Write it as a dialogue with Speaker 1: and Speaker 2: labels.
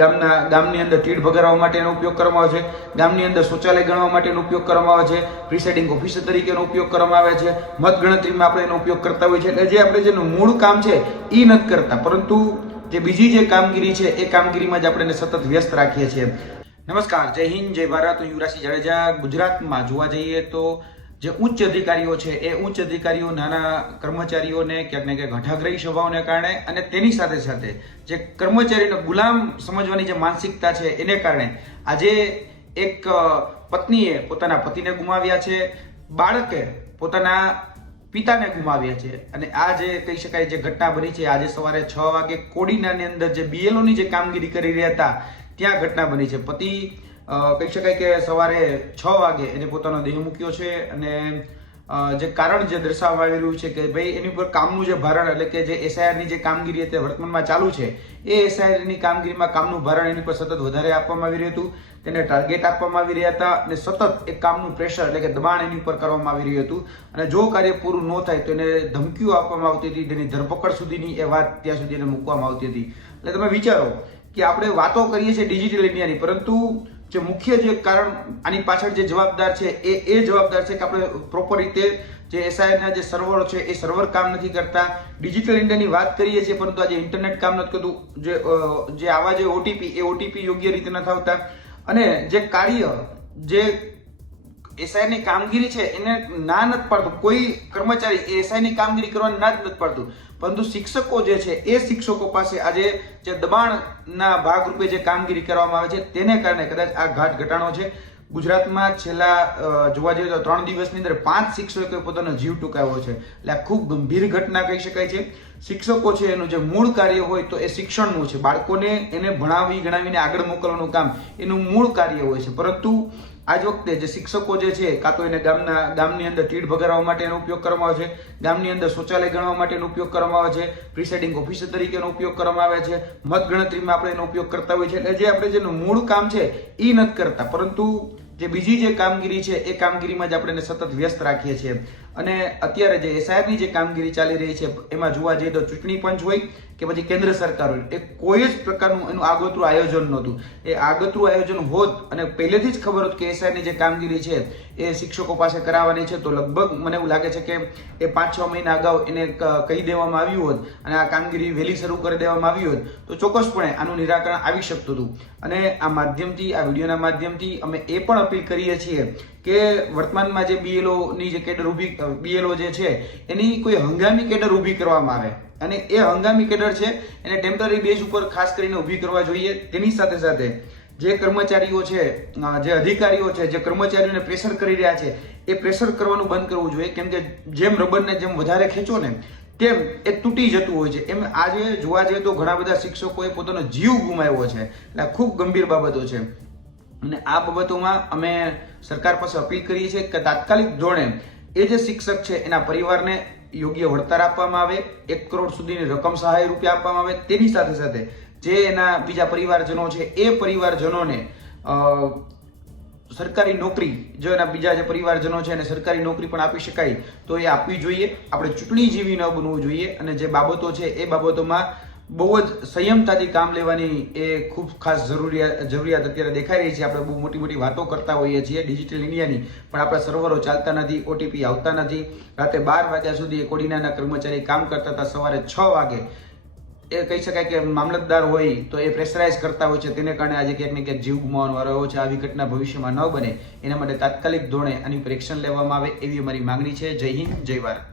Speaker 1: ગામના ગામની અંદર તીડ ભગાડવા માટેનો ઉપયોગ કરવામાં આવે છે ગામની અંદર શૌચાલય ગણવા માટેનો ઉપયોગ કરવામાં આવે છે પ્રિસાઇડિંગ ઓફિસર તરીકેનો ઉપયોગ કરવામાં આવે છે મતગણતરીમાં આપણે એનો ઉપયોગ કરતા હોઈએ છીએ એટલે જે આપણે જેનું મૂળ કામ છે એ નથી કરતા પરંતુ જે બીજી જે કામગીરી છે એ કામગીરીમાં જ આપણે સતત વ્યસ્ત રાખીએ છીએ નમસ્કાર જય હિન્દ જય ભારત હું યુવરાજ જાડેજા ગુજરાતમાં જોવા જઈએ તો જે ઉચ્ચ અધિકારીઓ છે એ ઉચ્ચ અધિકારીઓ નાના કર્મચારીઓને ક્યાંક ને ક્યાંક હઠાગ્રહી સ્વભાવને કારણે અને તેની સાથે સાથે જે કર્મચારીને ગુલામ સમજવાની જે માનસિકતા છે એને કારણે આજે એક પત્નીએ પોતાના પતિને ગુમાવ્યા છે બાળકે પોતાના પિતાને ગુમાવ્યા છે અને આ જે કહી શકાય જે ઘટના બની છે આજે સવારે છ વાગે કોડીનાની અંદર જે બીએલઓની જે કામગીરી કરી રહ્યા હતા ત્યાં ઘટના બની છે પતિ કહી શકાય કે સવારે છ વાગે એને પોતાનો દેહ મૂક્યો છે અને જે કારણ જે દર્શાવવામાં આવી રહ્યું છે કે ભાઈ એની ઉપર કામનું જે ભારણ એટલે કે જે એસઆઈઆરની જે કામગીરી તે વર્તમાનમાં ચાલુ છે એ એસઆઈઆરની કામગીરીમાં કામનું ભારણ એની પર સતત વધારે આપવામાં આવી રહ્યું હતું તેને ટાર્ગેટ આપવામાં આવી રહ્યા હતા અને સતત એક કામનું પ્રેશર એટલે કે દબાણ એની ઉપર કરવામાં આવી રહ્યું હતું અને જો કાર્ય પૂરું ન થાય તો એને ધમકીઓ આપવામાં આવતી હતી તેની ધરપકડ સુધીની એ વાત ત્યાં સુધી એને મૂકવામાં આવતી હતી એટલે તમે વિચારો કે આપણે વાતો કરીએ છીએ ડિજિટલ ઇન્ડિયાની પરંતુ જે મુખ્ય જે કારણ આની પાછળ જે જવાબદાર છે એ એ જવાબદાર છે કે આપણે પ્રોપર રીતે જે એસઆઈના જે સર્વરો છે એ સર્વર કામ નથી કરતા ડિજિટલ ઇન્ડિયાની વાત કરીએ છીએ પરંતુ આજે ઇન્ટરનેટ કામ નથી કરતું જે જે આવા જે ઓટીપી એ ઓટીપી યોગ્ય રીતે ન આવતા અને જે કાર્ય જે એસઆઈની કામગીરી છે એને ના નથી પાડતું કોઈ કર્મચારી એ એસઆઈની કામગીરી કરવાની ના જ નથી પાડતું પરંતુ શિક્ષકો જે છે એ શિક્ષકો પાસે આજે જે દબાણના ભાગરૂપે જે કામગીરી કરવામાં આવે છે તેને કારણે કદાચ આ ઘાટ ઘટાડો છે ગુજરાતમાં છેલ્લા જોવા જઈએ તો ત્રણ દિવસની અંદર પાંચ શિક્ષકોએ પોતાનો જીવ ટૂંકાવ્યો છે એટલે આ ખૂબ ગંભીર ઘટના કહી શકાય છે શિક્ષકો છે એનું જે મૂળ કાર્ય હોય તો એ શિક્ષણનું છે બાળકોને એને ભણાવી ગણાવીને આગળ મોકલવાનું કામ એનું મૂળ કાર્ય હોય છે પરંતુ આજ વખતે જે શિક્ષકો જે છે કાં તો એને ગામના ગામની અંદર તીડ ભગાડવા માટે એનો ઉપયોગ કરવામાં આવે છે ગામની અંદર શૌચાલય ગણવા માટે એનો ઉપયોગ કરવામાં આવે છે પ્રિસાઇડિંગ ઓફિસર તરીકેનો ઉપયોગ કરવામાં આવે છે મતગણતરીમાં આપણે એનો ઉપયોગ કરતા હોઈએ છીએ એટલે જે આપણે જેનું મૂળ કામ છે એ નથી કરતા પરંતુ જે બીજી જે કામગીરી છે એ કામગીરીમાં જ આપણે એને સતત વ્યસ્ત રાખીએ છીએ અને અત્યારે જે એસઆઈઆરની જે કામગીરી ચાલી રહી છે એમાં જોવા જઈએ તો ચૂંટણી પંચ હોય કે પછી કેન્દ્ર સરકાર હોય એ કોઈ જ પ્રકારનું એનું આગોતરું આયોજન નહોતું એ આગોતરું આયોજન હોત અને પહેલેથી જ ખબર હોત કે એસઆઈની જે કામગીરી છે એ શિક્ષકો પાસે કરાવવાની છે તો લગભગ મને એવું લાગે છે કે એ પાંચ છ મહિના અગાઉ એને કહી દેવામાં આવ્યું હોત અને આ કામગીરી વહેલી શરૂ કરી દેવામાં આવી હોત તો ચોક્કસપણે આનું નિરાકરણ આવી શકતું હતું અને આ માધ્યમથી આ વિડીયોના માધ્યમથી અમે એ પણ અપીલ કરીએ છીએ કે વર્તમાનમાં જે બીએલઓની જે કેડર ઊભી બીએલઓ જે છે એની કોઈ હંગામી કેડર ઊભી કરવામાં આવે અને એ હંગામી કેડર છે એને ટેમ્પરરી બેઝ ઉપર ખાસ કરીને ઊભી કરવા જોઈએ તેની સાથે સાથે જે કર્મચારીઓ છે જે અધિકારીઓ છે જે કર્મચારીઓને પ્રેશર કરી રહ્યા છે એ પ્રેશર કરવાનું બંધ કરવું જોઈએ કેમ કે જેમ રબરને જેમ વધારે ખેંચો ને તેમ એ તૂટી જતું હોય છે એમ આજે જોવા જઈએ તો ઘણા બધા શિક્ષકોએ પોતાનો જીવ ગુમાવ્યો છે એટલે ખૂબ ગંભીર બાબતો છે અને આ બાબતોમાં અમે સરકાર પાસે અપીલ કરીએ છીએ કે તાત્કાલિક ધોરણે એ જે શિક્ષક છે એના પરિવારને યોગ્ય વળતર આપવામાં આવે એક કરોડ સુધીની રકમ સહાય રૂપે આપવામાં આવે તેની સાથે સાથે જે એના બીજા પરિવારજનો છે એ પરિવારજનોને સરકારી નોકરી જો એના બીજા જે પરિવારજનો છે એને સરકારી નોકરી પણ આપી શકાય તો એ આપવી જોઈએ આપણે ચૂંટણી જેવી ન બનવું જોઈએ અને જે બાબતો છે એ બાબતોમાં બહુ જ સંયમતાથી કામ લેવાની એ ખૂબ ખાસ જરૂરિયાત જરૂરિયાત અત્યારે દેખાઈ રહી છે આપણે બહુ મોટી મોટી વાતો કરતા હોઈએ છીએ ડિજિટલ ઇન્ડિયાની પણ આપણા સર્વરો ચાલતા નથી ઓટીપી આવતા નથી રાતે બાર વાગ્યા સુધી એ કોડીનાના કર્મચારી કામ કરતા હતા સવારે છ વાગે એ કહી શકાય કે મામલતદાર હોય તો એ પ્રેશરાઇઝ કરતા હોય છે તેને કારણે આજે ક્યાંક ને ક્યાંક જીવ ગુમાવવાનો વારો છે આવી ઘટના ભવિષ્યમાં ન બને એના માટે તાત્કાલિક ધોરણે આની પરીક્ષણ લેવામાં આવે એવી અમારી માગણી છે જય હિન્દ જય ભારત